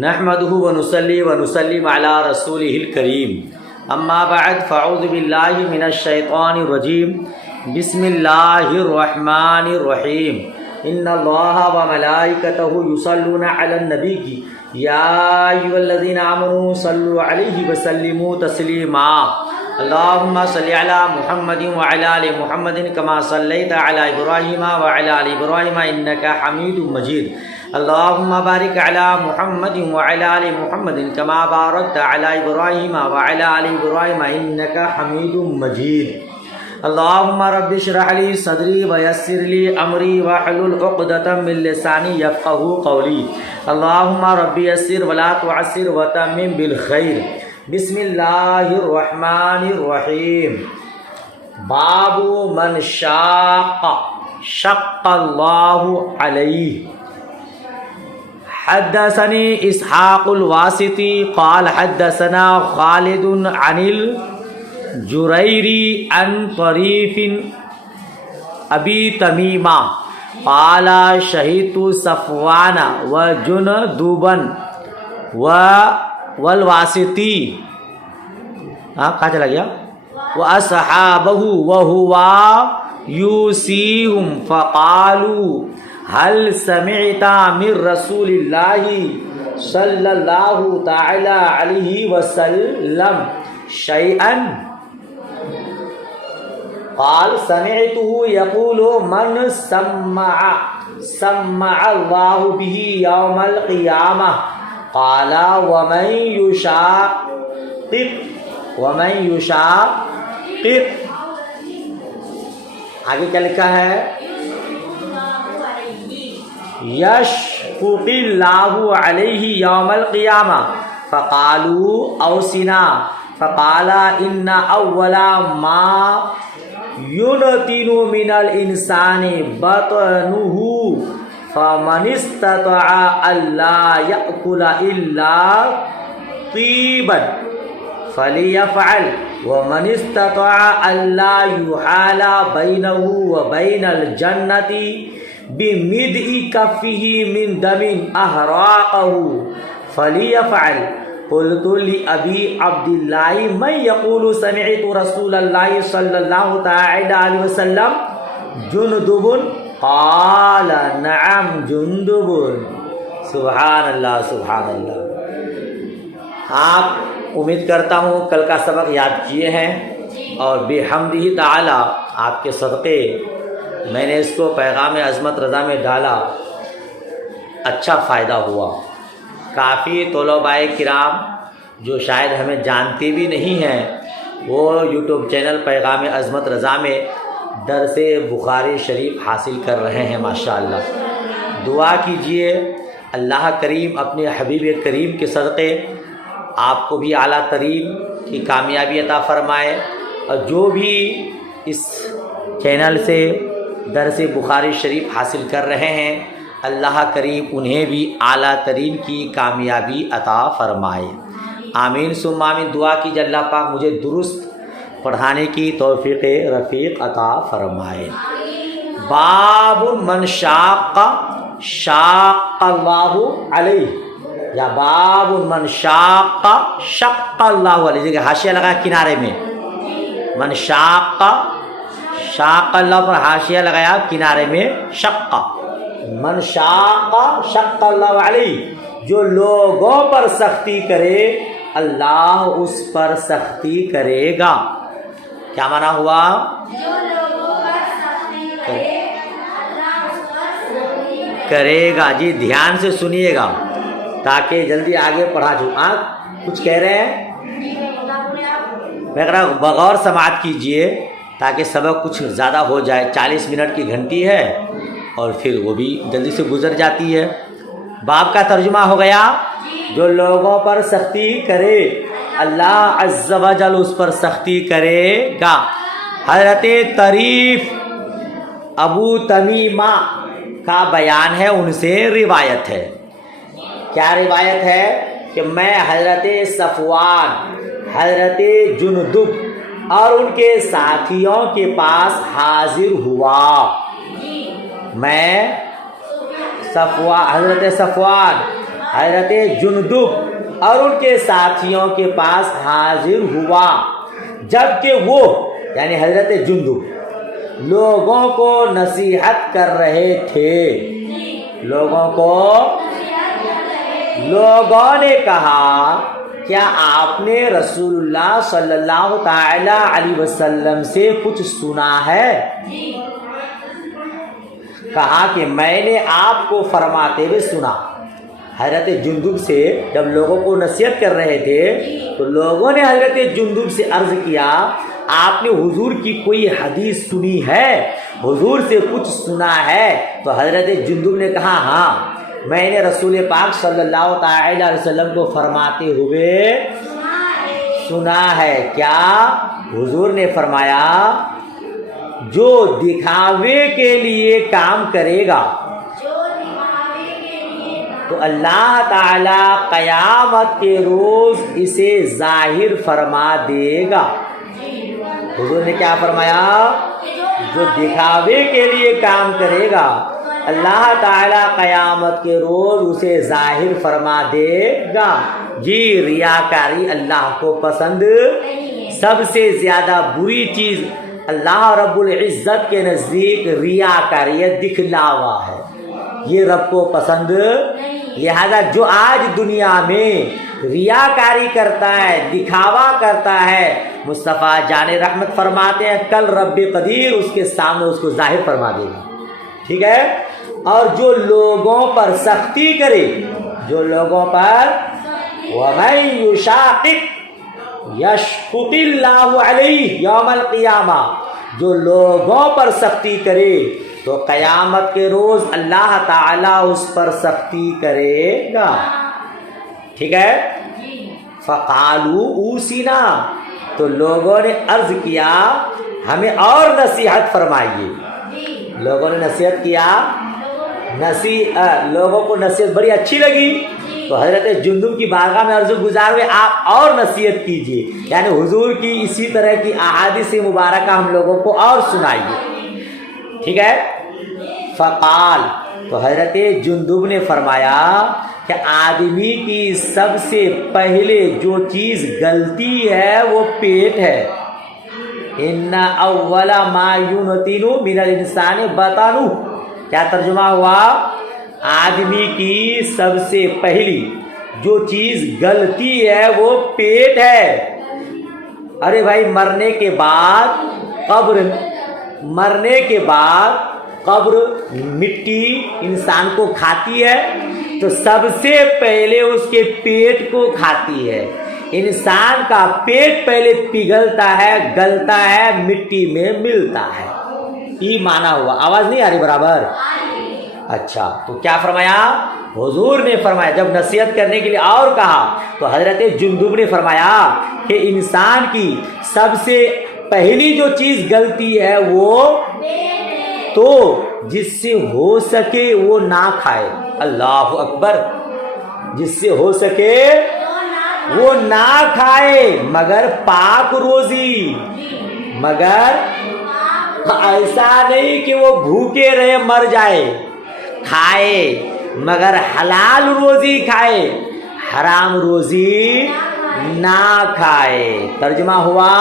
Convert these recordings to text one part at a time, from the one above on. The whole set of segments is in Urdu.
نحمده ونصلي ونسلم على رسوله الكريم اما بعد فاعوذ بالله من الشيطان الرجيم بسم الله الرحمن الرحيم ان الله وملائكته يصلون على النبي يا ايها الذين امنوا صلوا عليه وسلموا تسليما اللهم صل على محمد وعلى ال محمد كما صليت على ابراهيم وعلى ال ابراهيم انك حميد مجيد اللهم بارك على محمد وعلى ال محمد كما باركت على ابراهيم وعلى ال ابراهيم انك حميد مجيد اللهم رب اشرح لي صدري ويسر لي امري واحلل عقدة من لساني يفقهوا قولي اللهم رب يسر ولا تعسر وتمم بالخير بسم الله الرحمن الرحيم باب من شق الله عليه حدثني اسحاق الواسطي قال حدثنا خالد عن الجريري عن طريف ابي تميمة قال شهدت صفوان وجندبا والواسطي کہاں چلا گیا واصحابه وهو يوصيهم فقالوا هل سمعت من رسول الله صلى الله تعالى عليه وسلم شيئا قال سمعته يقول من سمع الله به يوم القيامة قال ومن يشاقق آگے کیا لکھا ہے یشقق اللہ علیہ یوم القیامہ فقالوا اوصنا فقال ان اول ما ينتن من الانسان بطنه فمن استطاع الا يأكل الا طيبا فليفعل ومن استطاع الا يحال بينه وبين الجنة بمدء كفه من دم أهراقه فليفعل قلت لأبي عبد الله من يقول سمعت رسول الله صلى الله عليه وسلم جندب قال نعم جندب سبحان اللہ سبحان اللہ. آپ امید کرتا ہوں کل کا سبق یاد کیے ہیں اور بحمدہ تعالی آپ کے صدقے میں نے اس کو پیغام عظمت رضا میں ڈالا، اچھا فائدہ ہوا. کافی طلباء کرام جو شاید ہمیں جانتے بھی نہیں ہیں وہ یوٹیوب چینل پیغام عظمت رضا میں درس بخاری شریف حاصل کر رہے ہیں. ماشاءاللہ دعا کیجئے اللہ کریم اپنے حبیب کریم کے صدقے آپ کو بھی اعلیٰ ترین کی کامیابی عطا فرمائے، اور جو بھی اس چینل سے درس بخاری شریف حاصل کر رہے ہیں اللہ کریم انہیں بھی اعلیٰ ترین کی کامیابی عطا فرمائے. آمین ثم آمین. دعا کیجیے اللہ پاک مجھے درست پڑھانے کی توفیق رفیق عطا فرمائے. باب من شاق اللہ علیہ یا باب من شاق اللہ علیہ. دیکھیں حاشیہ لگا کنارے میں، من شاق اللہ پر حاشیہ لگایا کنارے میں شق. من شاق اللہ علیہ، جو لوگوں پر سختی کرے اللہ اس پر سختی کرے گا. کیا معنی ہوا؟ کرے گا. جی دھیان سے سنیے گا تاکہ جلدی آگے پڑھا جاؤں. آپ کچھ کہہ رہے ہیں؟ میں کہہ رہا ہوں بغور سماعت کیجئے تاکہ سبق کچھ زیادہ ہو جائے. 40 منٹ کی گھنٹی ہے اور پھر وہ بھی جلدی سے گزر جاتی ہے. باب کا ترجمہ ہو گیا جو لوگوں پر سختی کرے اللہ عز و جل اس پر سختی کرے گا. حضرت طریف ابو تمیمہ کا بیان ہے، ان سے روایت ہے. کیا روایت ہے؟ کہ میں حضرت صفوان، حضرت جندب اور ان کے ساتھیوں کے پاس حاضر ہوا. میں حضرت صفوان حضرت جندب اور ان کے ساتھیوں کے پاس حاضر ہوا، جبکہ وہ یعنی حضرت جندب لوگوں کو نصیحت کر رہے تھے۔ لوگوں نے کہا کیا آپ نے رسول اللہ صلی اللہ تعالی علیہ وسلم سے کچھ سنا ہے؟ کہا کہ میں نے آپ کو فرماتے ہوئے سنا۔ حضرت جندب سے جب لوگوں کو نصیحت کر رہے تھے تو لوگوں نے حضرت جندب سے عرض کیا آپ نے حضور کی کوئی حدیث سنی ہے، حضور سے کچھ سنا ہے؟ تو حضرت جندب نے کہا ہاں، میں نے رسول پاک صلی اللہ تعالی علیہ وسلم کو فرماتے ہوئے سنا ہے۔ کیا؟ حضور نے فرمایا جو دکھاوے کے لیے کام کرے گا تو اللہ تعالی قیامت کے روز اسے ظاہر فرما دے گا۔ حضور نے کیا فرمایا؟ جو دکھاوے کے لیے کام کرے گا اللہ تعالی قیامت کے روز اسے ظاہر فرما دے گا۔ جی ریاکاری اللہ کو پسند، سب سے زیادہ بری چیز اللہ رب العزت کے نزدیک ریاکاریت دکھلاوا ہے، یہ رب کو پسند۔ لہذا جو آج دنیا میں ریاکاری کرتا ہے، دکھاوا کرتا ہے، مصطفیٰ جان رحمت فرماتے ہیں کل رب قدیر اس کے سامنے اس کو ظاہر فرما دے گا، ٹھیک ہے؟ اور جو لوگوں پر سختی کرے، جو لوگوں پر وَمَن يُشَاقِقْ يَشْقُقِ اللَّهُ عَلَيْهِ يَوْمَ الْقِيَامَةِ، جو لوگوں پر سختی کرے تو قیامت کے روز اللہ تعالیٰ اس پر سختی کرے گا، ٹھیک ہے؟ فَقَالُوا أُوصِنَا، تو لوگوں نے عرض کیا ہمیں اور نصیحت فرمائیے۔ لوگوں نے نصیحت کیا، لوگوں کو نصیحت بڑی اچھی لگی تو حضرت جندب کی بارگاہ میں عرض گزار ہوئے آپ اور نصیحت کیجیے، یعنی حضور کی اسی طرح کی احادیث مبارکہ ہم لوگوں کو اور سنائیے، ٹھیک ہے؟ فقال، تو حضرت جندب نے فرمایا کہ آدمی کی سب سے پہلے جو چیز گلتی ہے وہ پیٹ ہے۔ ان اول ما ينتن من الانسان بطنه، کیا ترجمہ ہوا؟ آدمی کی سب سے پہلی جو چیز گلتی ہے وہ پیٹ ہے۔ ارے بھائی مرنے کے بعد قبر مٹی انسان کو کھاتی ہے تو سب سے پہلے اس کے پیٹ کو کھاتی ہے۔ انسان کا پیٹ پہلے پگھلتا ہے، گلتا ہے، مٹی میں ملتا ہے، یہ معنی ہوا۔ آواز نہیں آ رہی برابر؟ اچھا، تو کیا فرمایا؟ حضور نے فرمایا جب نصیحت کرنے کے لیے اور کہا تو حضرت جندب نے فرمایا کہ انسان کی سب سے پہلی جو چیز گلتی ہے وہ تو جس سے ہو سکے وہ نہ کھائے۔ اللہ اکبر، جس سے ہو سکے وہ نہ کھائے مگر پاک روزی، مگر ایسا نہیں کہ وہ بھوکے رہے مر جائے، کھائے مگر حلال روزی کھائے، حرام روزی نہ کھائے۔ ترجمہ ہوا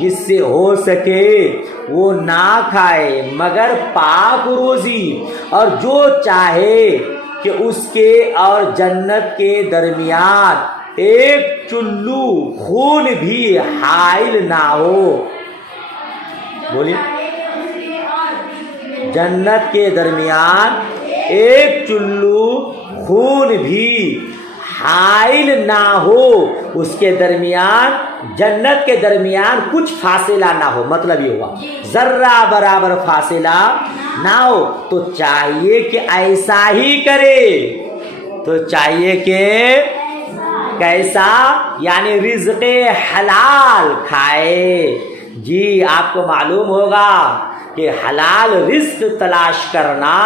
جس سے ہو سکے وہ نہ کھائے مگر پاک روزی، اور جو چاہے کہ اس کے اور جنت کے درمیان ایک چلو خون بھی حائل نہ ہو۔ بولیے، جنت کے درمیان ایک چلو خون بھی حائل نہ ہو، اس کے درمیان جنت کے درمیان کچھ فاصلہ نہ ہو، مطلب یہ ہوا ذرہ برابر فاصلہ نہ ہو، تو چاہیے کہ ایسا ہی کرے۔ تو چاہیے کہ کیسا؟ یعنی رزق حلال کھائے۔ جی آپ کو معلوم ہوگا کہ حلال رزق تلاش کرنا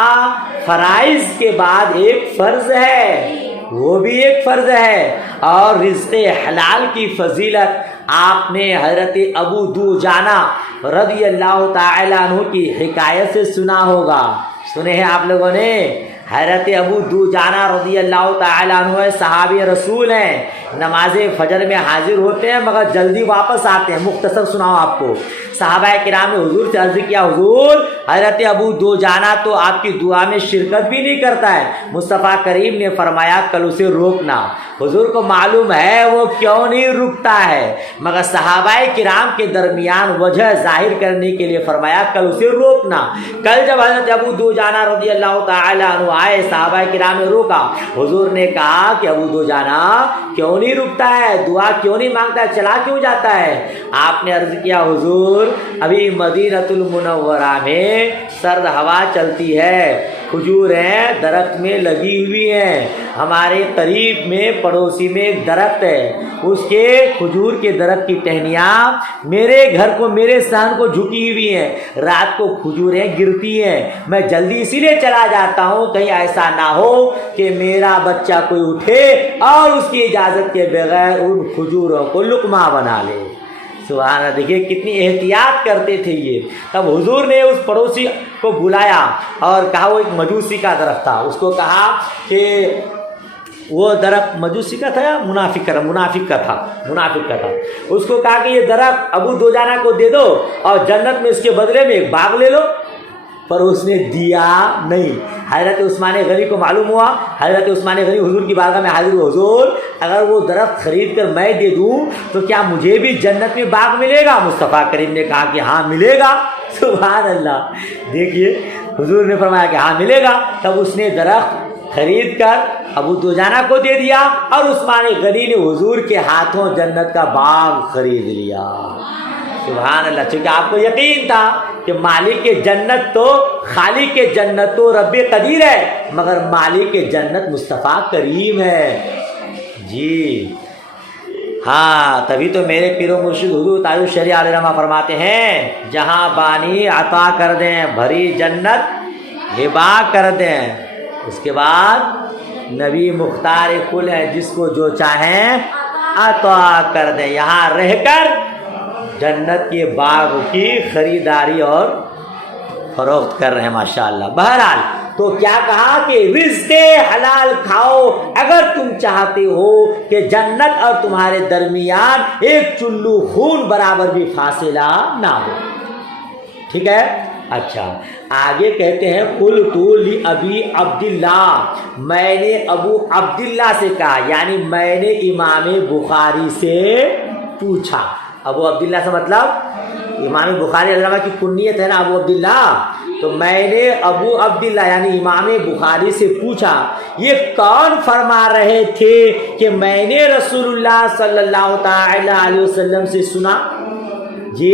فرائض کے بعد ایک فرض ہے، وہ بھی ایک فرض ہے، اور رزق حلال کی فضیلت آپ نے حضرت ابو دوجانہ رضی اللہ تعالی عنہ کی حکایت سے سنا ہوگا، سنے ہیں آپ لوگوں نے؟ حضرت ابو دوجانہ رضی اللہ تعالیٰ عنہ صحابی رسول ہیں، نماز فجر میں حاضر ہوتے ہیں مگر جلدی واپس آتے ہیں۔ مختصر سناؤں آپ کو، صحابہ کرام نے حضور سے عرض کیا، حضور حضرت ابو دوجانہ تو آپ کی دعا میں شرکت بھی نہیں کرتا ہے۔ مصطفیٰ کریم نے فرمایا کل اسے روکنا۔ حضور کو معلوم ہے وہ کیوں نہیں رکتا ہے، مگر صحابہ کرام کے درمیان وجہ ظاہر کرنے کے لیے فرمایا کل اسے روکنا۔ کل جب حضرت ابو دوجانہ رضی اللہ تعالیٰ عنہ آئے، صحابہ کرام نے روکا، حضور نے کہا کہ ابو دوجانہ کیوں نہیں رکتا ہے، دعا کیوں نہیں مانگتا ہے، چلا کیوں جاتا ہے؟ آپ نے عرض کیا، حضور ابھی مدینۃ المنورہ میں سرد ہوا چلتی ہے، کھجوریں درخت میں لگی ہوئی ہیں، ہمارے قریب میں پڑوسی میں ایک درخت ہے، اس کے کھجور کے درخت کی ٹہنیاں میرے گھر کو، میرے صحن کو جھکی ہوئی ہیں، رات کو کھجوریں گرتی ہیں، میں جلدی اسی لیے چلا جاتا ہوں کہیں ایسا نہ ہو کہ میرا بچہ کوئی اٹھے اور اس کی اجازت کے بغیر ان کھجوروں کو لقمہ بنا لے۔ سبحان اللہ، دیکھیے کتنی احتیاط کرتے تھے یہ۔ تب حضور نے اس پڑوسی کو بلایا اور کہا، وہ ایک مجوسی کا درخت تھا، اس کو کہا کہ وہ درخت مجوسی کا تھا یا منافق کا تھا، اس کو کہا کہ یہ درخت ابو دوجانہ کو دے دو اور جنت میں اس کے بدلے میں ایک باغ لے لو، پر اس نے دیا نہیں۔ حضرت عثمان غنی کو معلوم ہوا، حضرت عثمان غنی حضور کی بارگاہ میں حاضر ہوئے، حضور اگر وہ درخت خرید کر میں دے دوں تو کیا مجھے بھی جنت میں باغ ملے گا؟ مصطفیٰ کریم نے کہا کہ ہاں ملے گا۔ سبحان اللہ، دیکھیے حضور نے فرمایا کہ ہاں ملے گا۔ تب اس نے درخت خرید کر ابو دوجانہ کو دے دیا اور عثمان غنی نے حضور کے ہاتھوں جنت کا باغ خرید لیا۔ سبحان اللہ، چونکہ آپ کو یقین تھا کہ مالک کے جنت تو، خالق کے جنت تو رب قدیر ہے، مگر مالک کے جنت مصطفیٰ کریم ہے۔ جی ہاں، تبھی تو میرے پیر و مرشد حضور تاج الشریعہ علیہ رحمہ فرماتے ہیں، جہاں بانی عطا کر دیں بھری جنت ہبا کر دیں، اس کے بعد نبی مختار کل ہے، جس کو جو چاہیں عطا کر دیں، یہاں رہ کر جنت کے باغ کی خریداری اور فروخت کر رہے ہیں ماشاءاللہ۔ بہرحال تو کیا کہا کہ رزق حلال کھاؤ اگر تم چاہتے ہو کہ جنت اور تمہارے درمیان ایک چلو خون برابر بھی فاصلہ نہ ہو، ٹھیک ہے؟ اچھا آگے کہتے ہیں، قلت لأبی عبداللہ، میں نے ابو عبداللہ سے کہا، یعنی میں نے امام بخاری سے پوچھا۔ ابو عبداللہ سے مطلب امام بخاری علیہ الرحمہ کی کنیت ہے نا ابو عبداللہ، تو میں نے ابو عبداللہ یعنی امام بخاری سے پوچھا، یہ کون فرما رہے تھے کہ میں نے رسول اللہ صلی اللہ تعالی علیہ وسلم سے سنا؟ جی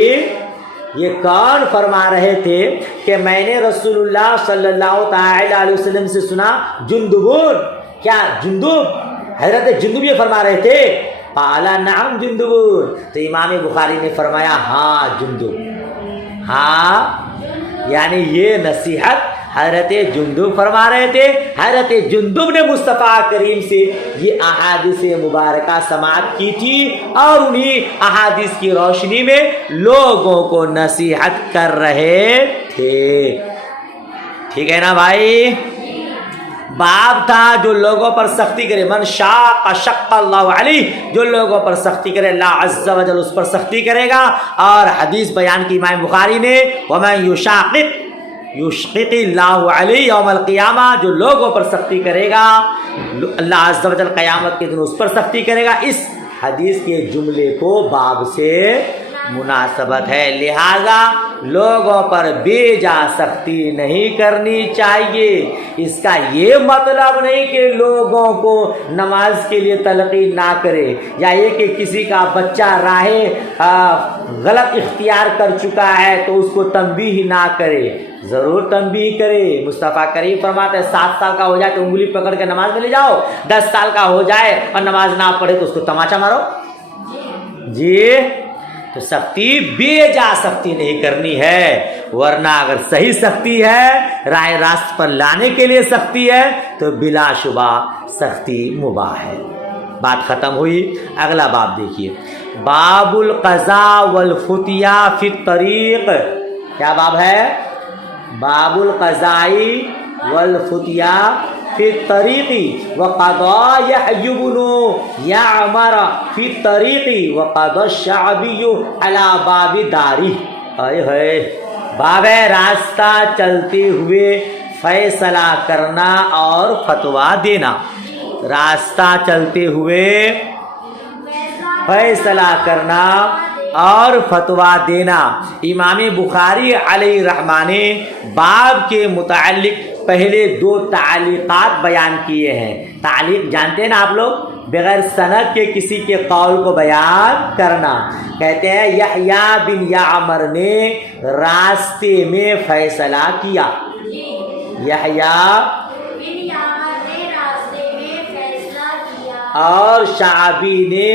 یہ کون فرما رہے تھے کہ میں نے رسول اللہ صلی اللہ تعالی علیہ وسلم سے سنا؟ جندبون، کیا جندب، حضرت جندب یہ فرما رہے تھے؟ قالا نعم جندبون، تو امام بخاری نے فرمایا ہاں جندب، ہاں یعنی یہ نصیحت حضرت جندب فرما رہے تھے۔ حضرت جندب نے مصطفیٰ کریم سے یہ احادیث مبارکہ سماعت کی تھی اور انہی احادیث کی روشنی میں لوگوں کو نصیحت کر رہے تھے، ٹھیک ہے نا بھائی؟ باب تھا جو لوگوں پر سختی کرے، من شاق شق اللہ علیہ، جو لوگوں پر سختی کرے اللہ عز و جل اس پر سختی کرے گا۔ اور حدیث بیان کی امام بخاری نے، ومن یشاقق یشقق اللہ علیہ یوم القیامہ، جو لوگوں پر سختی کرے گا اللہ عز و جل قیامت کے دن اس پر سختی کرے گا۔ اس حدیث کے جملے کو باب سے مناسبت ہے، لہذا لوگوں پر بے جا سختی نہیں کرنی چاہیے۔ اس کا یہ مطلب نہیں کہ لوگوں کو نماز کے لیے تلقین نہ کرے، یا یہ کہ کسی کا بچہ راہ غلط اختیار کر چکا ہے تو اس کو تنبیہ نہ کرے، ضرور تنبیہ کرے۔ مصطفیٰ کریم فرماتے ہیں 7 سال کا ہو جائے تو انگلی پکڑ کے نماز میں لے جاؤ، 10 سال کا ہو جائے اور نماز نہ پڑھے تو اس کو تماچا مارو۔ جی تو سختی بے جا سختی نہیں کرنی ہے، ورنہ اگر صحیح سختی ہے، راہ راست پر لانے کے لیے سختی ہے تو بلا شبہ سختی مباح ہے۔ بات ختم ہوئی، اگلا باب دیکھیے، باب القضاء والفتیا فی الطریق۔ کیا باب ہے؟ باب القضاء والفتیا فی الطریق وقضى يحيى بن يعمر فی الطریق وقضى الشعبی علی باب داری. باب ہے راستہ چلتے ہوئے فیصلہ کرنا اور فتویٰ دینا. راستہ چلتے ہوئے فیصلہ کرنا اور فتویٰ دینا. امام بخاری علیہ رحمہ نے باب کے متعلق پہلے 2 تعلیقات بیان کیے ہیں. تعلیق جانتے ہیں نا آپ لوگ, بغیر سند کے کسی کے قول کو بیان کرنا. کہتے ہیں یحییٰ بن یعمر نے راستے میں فیصلہ کیا. یحییٰ اور شعبی نے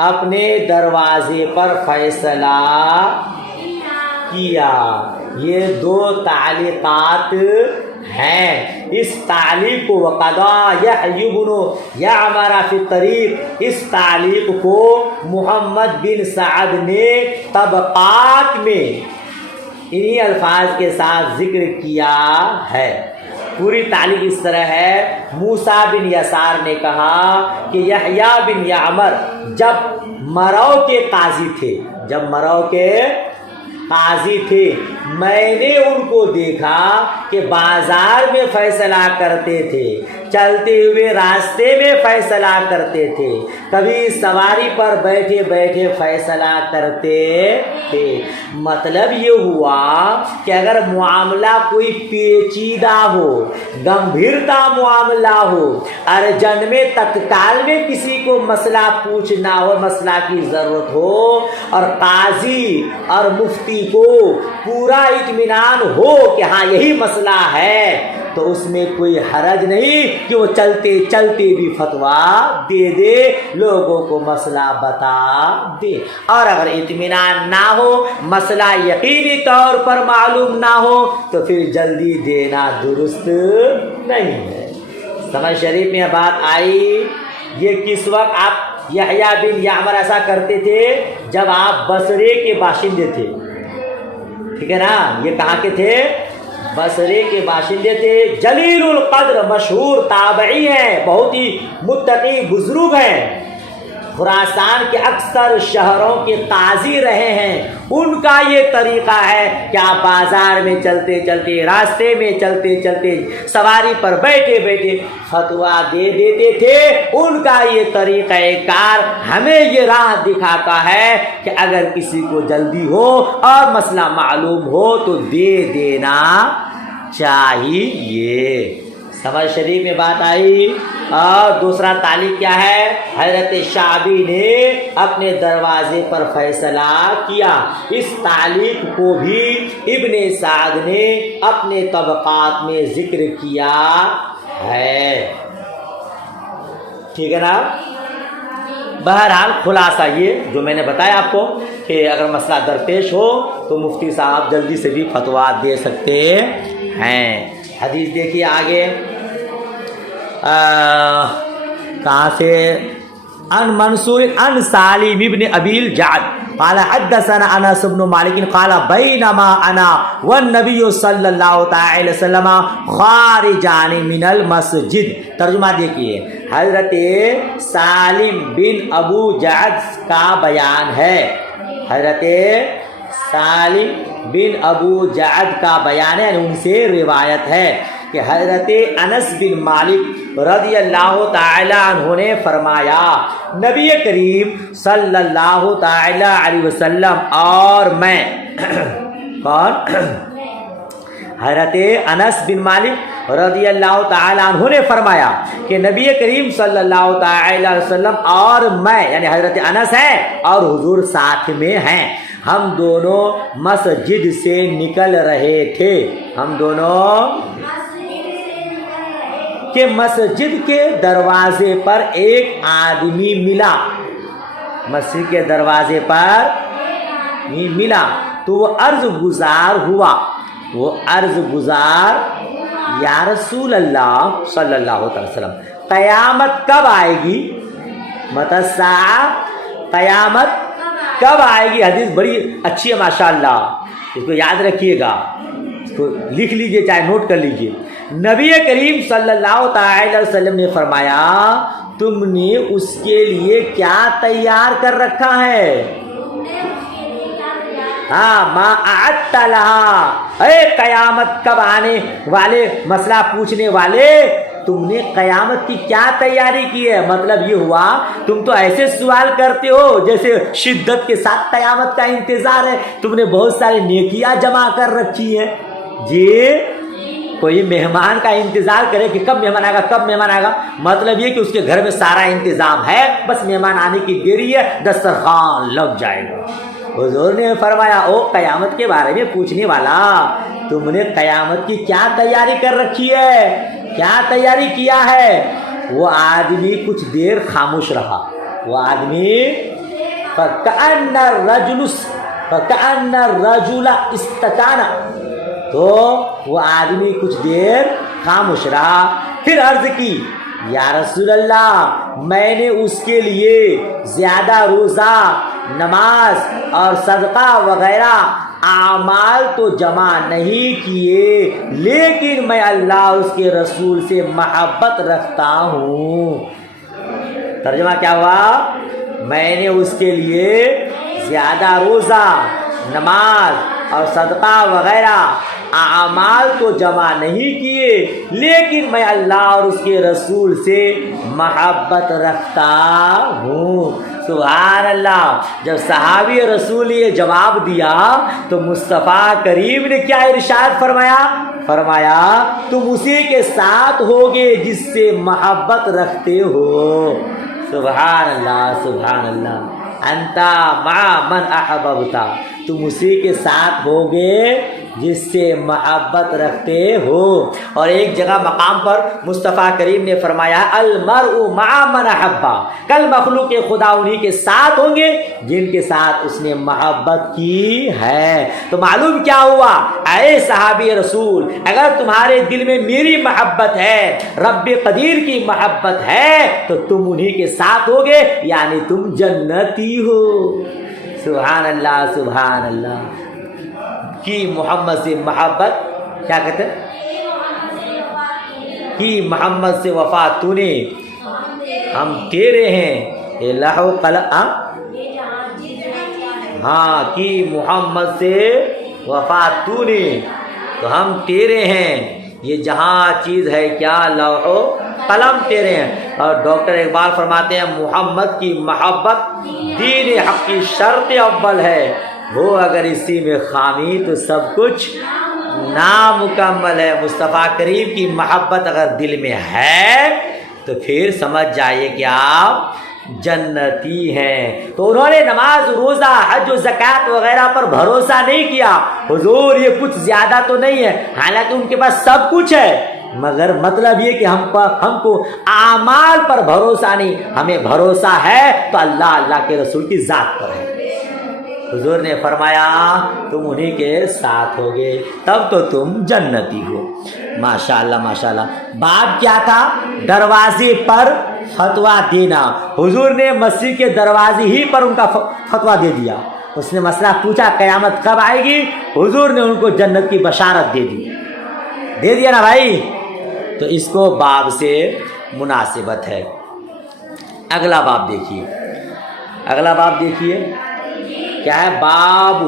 اپنے دروازے پر فیصلہ کیا. یہ 2 تعلیقات ہیں. اس تعلیق کو وقضى يحيى بن يعمر فی الطریق, اس تعلیق کو محمد بن سعد نے طبقات میں انہی الفاظ کے ساتھ ذکر کیا ہے. پوری تعلیق اس طرح ہے. موسیٰ بن یسار نے کہا کہ یحییٰ بن یعمر جب مرو کے قاضی تھے, میں نے ان کو دیکھا کہ بازار میں فیصلہ کرتے تھے, چلتے ہوئے راستے میں فیصلہ کرتے تھے, کبھی سواری پر بیٹھے بیٹھے فیصلہ کرتے تھے. مطلب یہ ہوا کہ اگر معاملہ کوئی پیچیدہ ہو, گمبھیرتا معاملہ ہو, ارجنٹ میں تتکال میں کسی کو مسئلہ پوچھنا ہو, مسئلہ کی ضرورت ہو, اور قاضی اور مفتی کو پورا اطمینان ہو کہ ہاں یہی مسئلہ ہے, تو اس میں کوئی حرج نہیں کہ وہ چلتے چلتے بھی فتویٰ دے دے, لوگوں کو مسئلہ بتا دے. اور اگر اطمینان نہ ہو, مسئلہ یقینی طور پر معلوم نہ ہو, تو پھر جلدی دینا درست نہیں ہے. سمجھ شریف میں بات آئی. یہ کس وقت آپ یحییٰ بن یعمر ایسا کرتے تھے جب آپ بصرے کے باشندے تھے, ٹھیک ہے نا. یہ کہاں کے تھے؟ بصرے کے باشندے تھے. جلیل القدر مشہور تابعی ہیں, بہت ہی متقی بزرگ ہیں, خراسان کے اکثر شہروں کے قاضی رہے ہیں. ان کا یہ طریقہ ہے کہ آپ بازار میں چلتے چلتے, راستے میں چلتے چلتے, سواری پر بیٹھے بیٹھے فتویٰ دے دیتے تھے. ان کا یہ طریقہ کار ہمیں یہ راہ دکھاتا ہے کہ اگر کسی کو جلدی ہو اور مسئلہ معلوم ہو تو دے دینا چاہیے. سمجھ شریف میں بات آئی. اور دوسرا تعلیق کیا ہے؟ حضرت شعبی نے اپنے دروازے پر فیصلہ کیا. اس تعلیق کو بھی ابن سعد نے اپنے طبقات میں ذکر کیا ہے. ٹھیک ہے نا. بہرحال خلاصہ یہ جو میں نے بتایا آپ کو کہ اگر مسئلہ درپیش ہو تو مفتی صاحب جلدی سے بھی فتویٰ دے سکتے ہیں. حدیث دیکھیے آگے. کہاں سے؟ ان منصور ان سالم ابن ابی الجعد قال حدثنا انس بن مالک قال بینما انا والنبی صلی اللہ تعالی وسلم خارجان من المسجد. ترجمہ دیکھیے. حضرت سالم بن ابو جعد کا بیان ہے. حضرت سالم بن ابو جعد کا بیان ہے, ان سے روایت ہے کہ حضرت انس بن مالک رضی اللہ تعالی عنہ نے فرمایا, نبی کریم صلی اللہ تعالی علیہ وسلم اور میں کون؟ حضرت انس بن مالک رضی اللہ تعالی عنہ نے فرمایا کہ نبی کریم صلی اللہ تعالی علیہ وسلم اور میں, یعنی حضرت انس ہے اور حضور ساتھ میں ہیں, ہم دونوں مسجد سے نکل رہے تھے. ہم دونوں کہ مسجد کے دروازے پر ایک آدمی ملا. مسجد کے دروازے پر ملا تو وہ عرض گزار ہوا. وہ عرض گزار, یا رسول اللہ صلی اللہ علیہ وسلم, قیامت کب آئے گی؟ متی الساعہ, قیامت کب آئے گی؟ حدیث بڑی اچھی ہے ماشاءاللہ, اس کو یاد رکھیے گا, اس کو لکھ لیجئے, چاہے نوٹ کر لیجئے. نبی کریم صلی اللہ تعالی وسلم نے فرمایا تم نے اس کے لیے کیا تیار کر رکھا ہے؟ ہاں ما اعدت لہا، اے قیامت کب آنے والے مسئلہ پوچھنے والے، تم نے قیامت کی کیا تیاری کی ہے؟ مطلب یہ ہوا تم تو ایسے سوال کرتے ہو جیسے شدت کے ساتھ قیامت کا انتظار ہے، تم نے بہت ساری نیکیاں جمع کر رکھی ہیں جی۔ کوئی مہمان کا انتظار کرے کہ کب مہمان آئے گا کب مہمان آئے گا، مطلب یہ کہ اس کے گھر میں سارا انتظام ہے، بس مہمان آنے کی دیری ہے، دسترخوان لگ جائے گا۔ حضور نے فرمایا او قیامت کے بارے میں پوچھنے والا، تم نے قیامت کی کیا تیاری کر رکھی ہے، کیا تیاری کیا ہے؟ وہ آدمی کچھ دیر خاموش رہا، وہ آدمی فَكَأَنَّ الرَّجُلَ اسْتَكَانَ، تو وہ آدمی کچھ دیر خاموش رہا، پھر عرض کی یا رسول اللہ میں نے اس کے لیے زیادہ روزہ، نماز اور صدقہ وغیرہ اعمال تو جمع نہیں کیے، لیکن میں اللہ اس کے رسول سے محبت رکھتا ہوں۔ ترجمہ کیا ہوا؟ میں نے اس کے لیے زیادہ روزہ، نماز اور صدقہ وغیرہ اعمال تو جمع نہیں کیے، لیکن میں اللہ اور اس کے رسول سے محبت رکھتا ہوں۔ سبحان اللہ۔ جب صحابی رسول یہ جواب دیا تو مصطفیٰ کریم نے کیا ارشاد فرمایا؟ فرمایا تم اسی کے ساتھ ہوگے جس سے محبت رکھتے ہو۔ سبحان اللہ سبحان اللہ۔ انتا مع من احببتا، تم اسی کے ساتھ ہوگے جس سے محبت رکھتے ہو۔ اور ایک جگہ مقام پر مصطفیٰ کریم نے فرمایا المرء مع من احبا، کل مخلوق خدا انہی کے ساتھ ہوں گے جن کے ساتھ اس نے محبت کی ہے۔ تو معلوم کیا ہوا؟ اے صحابی رسول، اگر تمہارے دل میں میری محبت ہے، رب قدیر کی محبت ہے، تو تم انہی کے ساتھ ہوگے، یعنی تم جنتی ہو۔ سبحان اللہ سبحان اللہ۔ کی محمد سے محبت، کیا کہتے ہیں؟ کی محمد سے وفا تو نے، ہم تیرے ہیں، اے لہو قلم، ہاں کی محمد سے وفا تو نے، تو ہم تیرے ہیں، یہ جہاں چیز ہے کیا لوح و قلم تیرے ہیں۔ اور ڈاکٹر اقبال فرماتے ہیں محمد کی محبت دین حق کی شرط اول ہے، ہو اگر اسی میں خامی تو سب کچھ نامکمل ہے۔ مصطفیٰ کریم کی محبت اگر دل میں ہے تو پھر سمجھ جائیے کہ آپ جنتی ہیں۔ تو انہوں نے نماز، روزہ، حج و زکوٰۃ وغیرہ پر بھروسہ نہیں کیا، حضور یہ کچھ زیادہ تو نہیں ہے، حالانکہ ان کے پاس سب کچھ ہے، مگر مطلب یہ کہ ہم کو اعمال پر بھروسہ نہیں، ہمیں بھروسہ ہے تو اللہ کے رسول کی ذات پر ہے۔ حضور نے فرمایا تم انہی کے ساتھ ہوگے، تب تو تم جنتی ہو۔ ماشاءاللہ ماشاءاللہ۔ باب کیا تھا؟ دروازے پر فتویٰ دینا۔ حضور نے مسجد کے دروازے ہی پر ان کا فتویٰ دے دیا۔ اس نے مسئلہ پوچھا قیامت کب آئے گی، حضور نے ان کو جنت کی بشارت دے دیا نا بھائی، تو اس کو باب سے مناسبت ہے۔ اگلا باب دیکھیے، اگلا باب دیکھیے کیا ہے؟ باب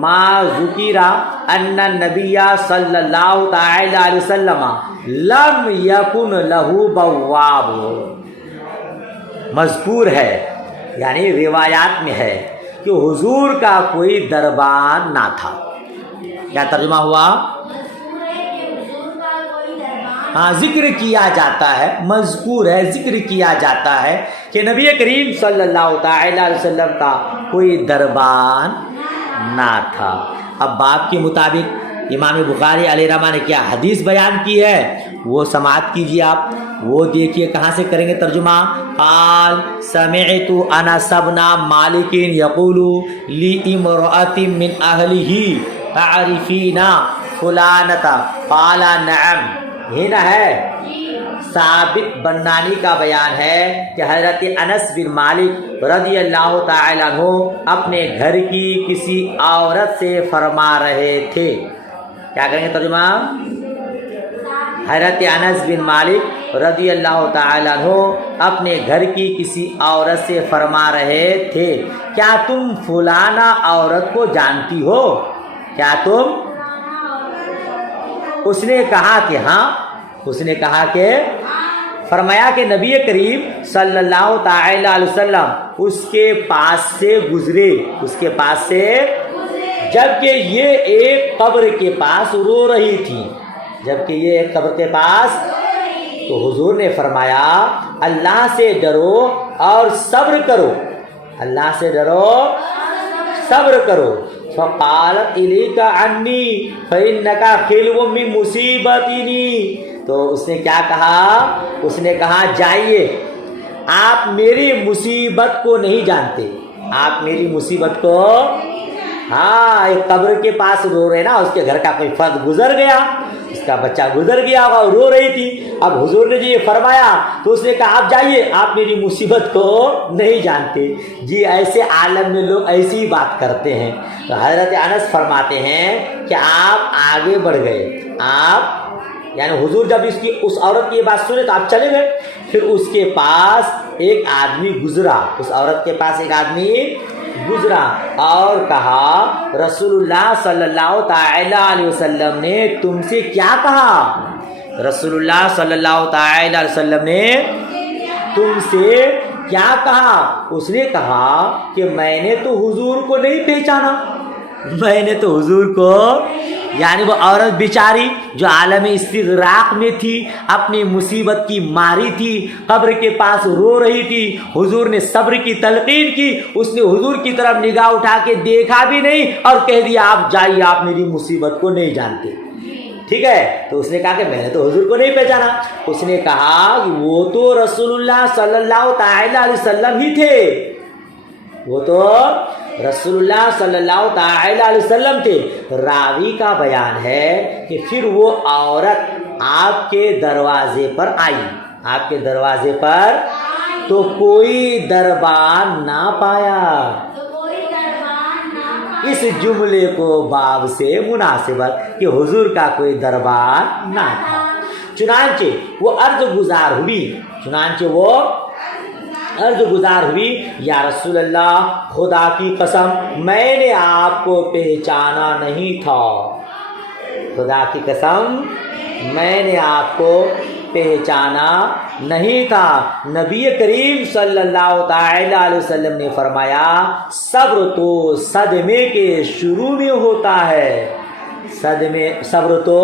ما ذکر ان النبی صلی اللہ تعالی علیہ وسلم لم یکن لہ بواب، مذکور ہے یعنی روایات میں ہے کہ حضور کا کوئی دربان نہ تھا۔ کیا ترجمہ ہوا؟ ہاں، ذکر کیا جاتا ہے، مذکور ہے، ذکر کیا جاتا ہے کہ نبی کریم صلی اللہ تعالی علیہ وسلم کا کوئی دربان نہ تھا۔ اب باب کے مطابق امام بخاری علیہ رحمہ نے کیا حدیث بیان کی ہے وہ سماعت کیجیے آپ، وہ دیکھیے کہاں سے کریں گے ترجمہ۔ قال سمعت انس بن مالک یقول لامرأۃ من اہلہ تعرفین فلانۃ قال نعم، یہ نہ ہے ثابت بنانی کا بیان ہے کہ حضرت انس بن مالک رضی اللہ تعالی عنہ اپنے گھر کی کسی عورت سے فرما رہے تھے۔ کیا کریں گے ترجمہ؟ حضرت انس بن مالک رضی اللہ تعالیٰ عنہ اپنے گھر کی کسی عورت سے فرما رہے تھے، کیا تم فلانا عورت کو جانتی ہو؟ کیا تم؟ اس نے کہا کہ ہاں. اس نے کہا کہ فرمایا کہ نبی کریم صلی اللہ تعالی علیہ وسلم اس کے پاس سے گزرے، اس کے پاس سے، جبکہ یہ ایک قبر کے پاس رو رہی تھی، جبکہ یہ ایک قبر کے پاس. تو حضور نے فرمایا اللہ سے ڈرو اور صبر کرو، اللہ سے ڈرو صبر کرو. فقالت الیک عنی فانک خلو من مصیبتنی. تو اس نے کیا کہا؟ اس نے کہا جائیے، آپ میری مصیبت کو نہیں جانتے، آپ میری مصیبت کو. ہاں ایک قبر کے پاس رو رہے نا، اس کے گھر کا کوئی فرد گزر گیا، اس کا بچہ گزر گیا ہوگا، رو رہی تھی. اب حضور نے جی یہ فرمایا تو اس نے کہا آپ جائیے، آپ میری مصیبت کو نہیں جانتے. جی ایسے عالم میں لوگ ایسی ہی بات کرتے ہیں. تو حضرت انس فرماتے ہیں کہ آپ آگے بڑھ گئے، آپ یعنی حضور جب اس عورت کی یہ بات سنے تو آپ چلے گئے. پھر اس کے پاس ایک آدمی گزرا، اس عورت کے پاس ایک آدمی گزرا اور کہا رسول اللہ صلی اللہ تعالی علیہ وسلم نے تم سے کیا کہا؟ رسول اللہ صلی اللہ تعالی علیہ وسلم نے تم سے کیا کہا؟ اس نے کہا کہ میں نے تو حضور کو نہیں پہچانا، میں نے تو حضور کو، یعنی وہ عورت بیچاری جو عالم استغراق میں تھی، اپنی مصیبت کی ماری تھی، قبر کے پاس رو رہی تھی، حضور نے صبر کی تلقین کی، اس نے حضور کی طرف نگاہ اٹھا کے دیکھا بھی نہیں اور کہہ دیا آپ جائیے، آپ میری مصیبت کو نہیں جانتے. ٹھیک ہے. تو اس نے کہا کہ میں نے تو حضور کو نہیں پہچانا. اس نے کہا کہ وہ تو رسول اللہ صلی اللہ تعالی علیہ وسلم ہی تھے، وہ تو رسول اللہ صلی اللہ تعالی علیہ وسلم تھے. راوی کا بیان ہے کہ پھر وہ عورت آپ کے دروازے پر آئی، آپ کے دروازے پر، تو کوئی دربان نہ پایا. اس جملے کو باب سے مناسبت کہ حضور کا کوئی دربار نہ تھا. چنانچہ وہ عرض گزار ہوئی، چنانچہ وہ عرض گزار ہوئی یا رسول اللہ خدا کی قسم میں نے آپ کو پہچانا نہیں تھا، خدا کی قسم میں نے آپ کو پہچانا نہیں تھا. نبی کریم صلی اللہ تعالی علیہ وسلم نے فرمایا صبر تو صدمے کے شروع میں ہوتا ہے، صبر تو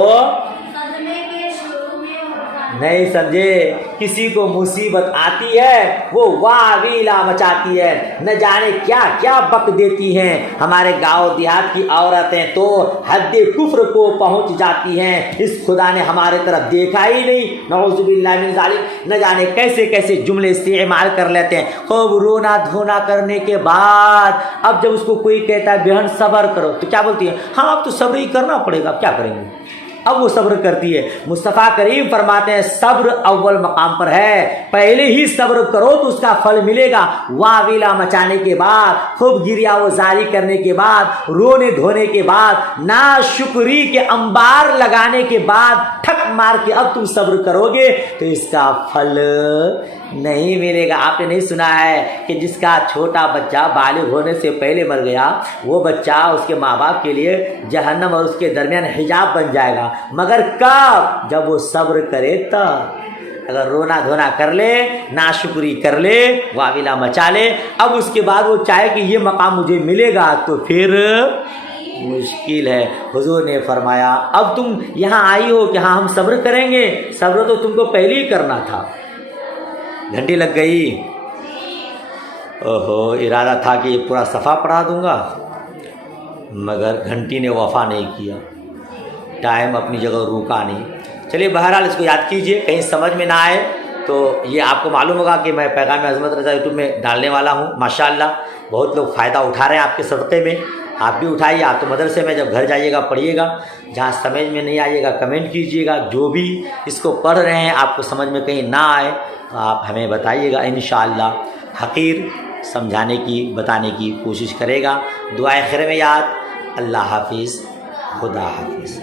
نہیں سمجھے. کسی کو مصیبت آتی ہے وہ واویلا مچاتی ہے، نہ جانے کیا کیا بک دیتی ہیں. ہمارے گاؤں دیہات کی عورتیں تو حد کفر کو پہنچ جاتی ہیں، اس خدا نے ہمارے طرف دیکھا ہی نہیں، نعوذ باللہ من ذالک. نہ جانے کیسے کیسے جملے استعمال کر لیتے ہیں. خوب رونا دھونا کرنے کے بعد اب جب اس کو کوئی کہتا ہے بہن صبر کرو تو کیا بولتی ہے؟ ہاں اب تو صبر ہی کرنا پڑے گا، اب کیا کریں گے. اب وہ صبر کرتی ہے. مصطفیٰ کریم فرماتے ہیں صبر اول مقام پر ہے، پہلے ہی صبر کرو تو اس کا پھل ملے گا. واویلا مچانے کے بعد، خوب گریا و زاری کرنے کے بعد، رونے دھونے کے بعد، ناشکری کے انبار لگانے کے بعد ٹھک مار کے اب تم صبر کرو گے تو اس کا پھل نہیں ملے گا. آپ نے نہیں سنا ہے کہ جس کا چھوٹا بچہ بالغ ہونے سے پہلے مر گیا وہ بچہ اس کے ماں باپ کے لیے جہنم اور اس کے درمیان حجاب بن جائے گا، مگر کب؟ جب وہ صبر کرے تب. اگر رونا دھونا کر لے، ناشکری کر لے، واویلا مچا لے، اب اس کے بعد وہ چاہے کہ یہ مقام مجھے ملے گا تو پھر مشکل ہے. حضور نے فرمایا اب تم یہاں آئی ہو کہ ہاں ہم صبر کریں گے، صبر تو تم کو پہلے ہی کرنا تھا. گھنٹی لگ گئی، اوہو ارادہ تھا کہ یہ پورا صفحہ پڑھا دوں گا، مگر گھنٹی نے وفا نہیں کیا، ٹائم اپنی جگہ روکا نہیں. چلیے بہرحال اس کو یاد کیجئے، کہیں سمجھ میں نہ آئے تو یہ آپ کو معلوم ہوگا کہ میں پیغام عظمت رضا یوٹیوب میں ڈالنے والا ہوں. ماشاءاللہ بہت لوگ فائدہ اٹھا رہے ہیں آپ کے صدقے میں، آپ بھی اٹھائیے. آپ تو مدرسے میں جب گھر جائیے گا پڑھیے گا، جہاں سمجھ میں نہیں آئیے گا کمنٹ کیجیے گا. جو بھی اس کو پڑھ رہے ہیں آپ کو سمجھ میں کہیں نہ آئے تو آپ ہمیں بتائیے گا، انشاءاللہ حقیر سمجھانے کی بتانے کی کوشش کرے گا. دعائے خیر میں یاد. اللہ حافظ، خدا حافظ.